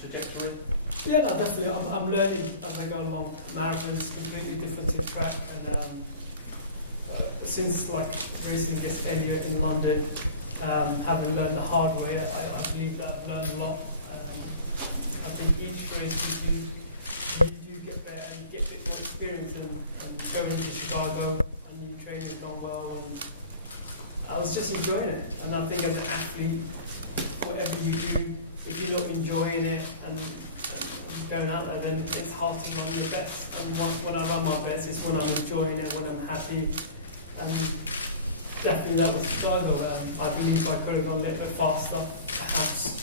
trajectory? Yeah, no, definitely. I'm learning as I go along. Marathon's completely different to track, and since racing against Eliud in London, having learned the hard way, I believe that I've learned a lot. I think each race you get better and you get a bit more experience. And going to Chicago and your training's gone well, and I was just enjoying it. And I think as an athlete, whatever you do, if you're not enjoying it and going out there, then it's hard to run your best. And when I run my best, it's when I'm enjoying it, when I'm happy. And definitely that was Chicago. I believe I could have gone a little bit faster, perhaps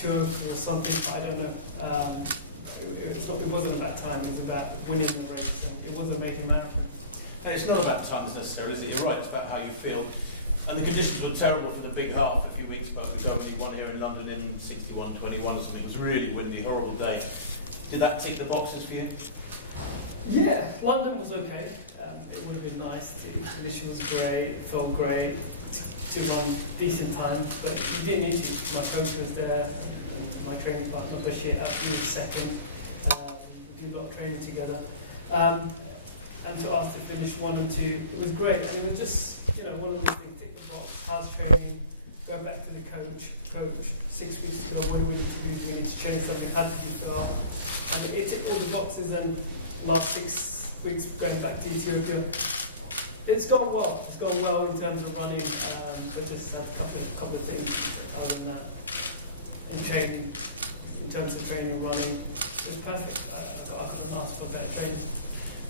2:04 or something, but I don't know. It wasn't about time, it was about winning the race, and it was a major marathon. And it's not about times necessarily, is it? You're right, it's about how you feel. And the conditions were terrible for the big half a few weeks ago. We only won here in London in 61:21 or something. It was really windy, horrible day. Did that tick the boxes for you? Yeah, London was okay. It would have been nice. The condition was great, it felt great to run decent time, but you didn't need to. My coach was there, and my training partner, Bashir, absolutely second. We did a lot of training together. And to ask to finish 1 and 2, it was great. And it was just, one of those things, tick the box, how's training, go back to the coach, 6 weeks ago, what do we need to do? We need to change something, how did you feel? And it ticked all the boxes, and last 6 weeks going back to Ethiopia, it's gone well. It's gone well in terms of running, but just had a couple of things other than that. In training, in terms of training, running, it was perfect. I couldn't ask for better training.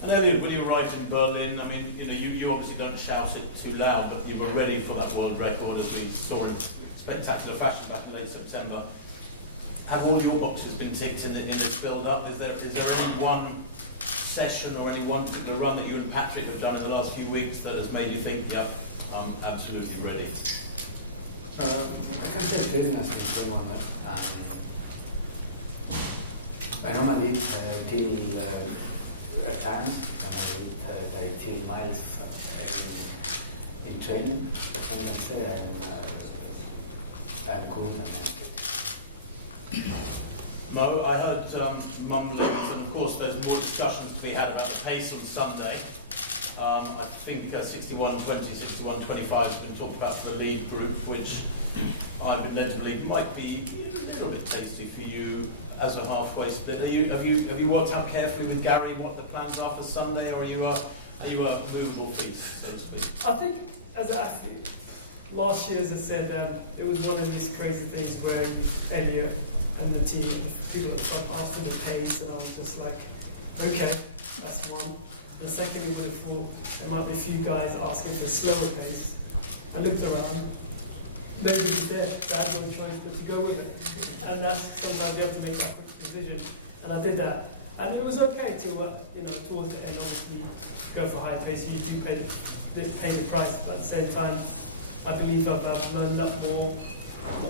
And Eliud, when you arrived in Berlin, I mean, you obviously don't shout it too loud, but you were ready for that world record, as we saw in spectacular fashion back in late September. Have all your boxes been ticked in this build-up? Is there any one session or any one particular run that you and Patrick have done in the last few weeks that has made you think, yeah, I'm absolutely ready? I can say training has been going on. I normally till at times, and I did 18 miles in training. And I say I'm good and I'm Mo, I heard mumblings, and of course there's more discussions to be had about the pace on Sunday. I think 61:20, 61:25 has been talked about for the lead group, which I've been led to believe might be a little bit tasty for you as a halfway split. Have you worked out carefully with Gary what the plans are for Sunday, or are you a movable feast, so to speak? I think as an athlete, last year, as I said, it was one of these crazy things where Eliud and the team, people at the front asked for the pace, and I was just like, okay, that's one. The second, we would have thought there might be a few guys asking for a slower pace. I looked around, nobody's there, so I had no choice but to go with it. And that's sometimes you have to make that quick decision. And I did that. And it was okay to, towards the end, obviously, go for higher pace. You do pay the price, but at the same time, I believe I've learned a lot more.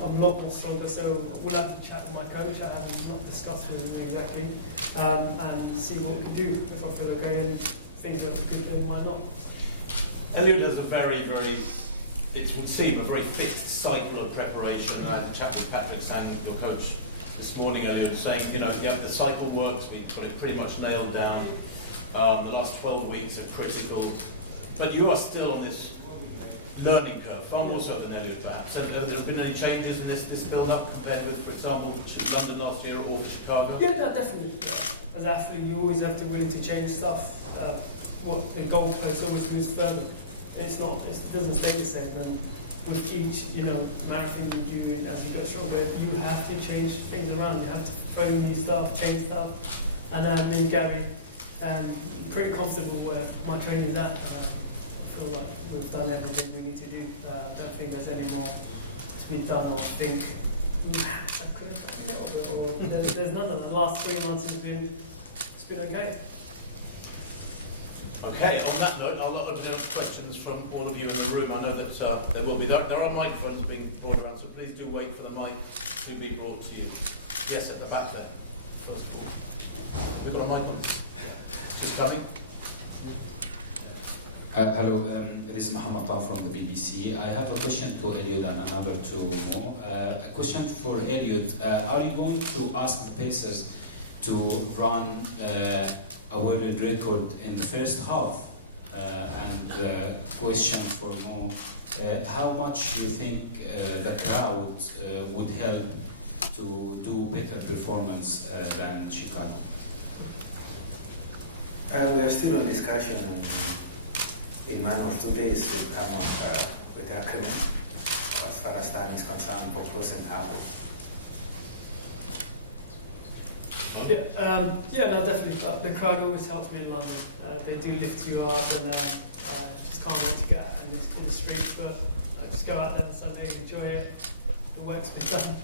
I'm a lot more stronger, so we'll have to chat with my coach. I have not discussed with him exactly, and see what we can do. If I feel okay and things are good, then why not? Eliud has a very, very, it would seem, a very fixed cycle of preparation. I had a chat with Patrick Sang, your coach, this morning, Eliud, saying, yeah, the cycle works. We've got it pretty much nailed down. The last 12 weeks are critical, but you are still on this learning curve, far more so than Eliud, perhaps. Have there been any changes in this build-up compared with, for example, London last year or for Chicago? Yeah, no, definitely. As an athlete, you always have to willing to change stuff. What the goalpost always moves further. It doesn't stay the same. And with each, marathon you do, as you get stronger, you have to change things around. You have to throw new stuff, change stuff. And me and Gary, pretty comfortable where my training's at. I feel like we've done everything we need to do. I don't think there's any more to be done, or I think I could have done a little bit, or there's none of the last 3 months it's been okay. Okay, on that note, I'll open up questions from all of you in the room. I know that there will be. There are microphones being brought around, so please do wait for the mic to be brought to you. Yes, at the back there, first of all. We've got a mic on this. Yeah. Just coming. Hello, this is Mohammed Tan from the BBC. I have a question to Eliud and another to Mo. A question for Eliud. Are you going to ask the Pacers to run a world record in the first half? And question for Mo. How much do you think the crowd would help to do better performance than Chicago? We are still in discussion. In 1 or 2 days, we'll come up with a agreement as far as time is concerned for closing out. No, definitely. But the crowd always helps me in London. They do lift you up, and just can't wait to get out in the streets. But just go out there on Sunday, enjoy it. The work's been done.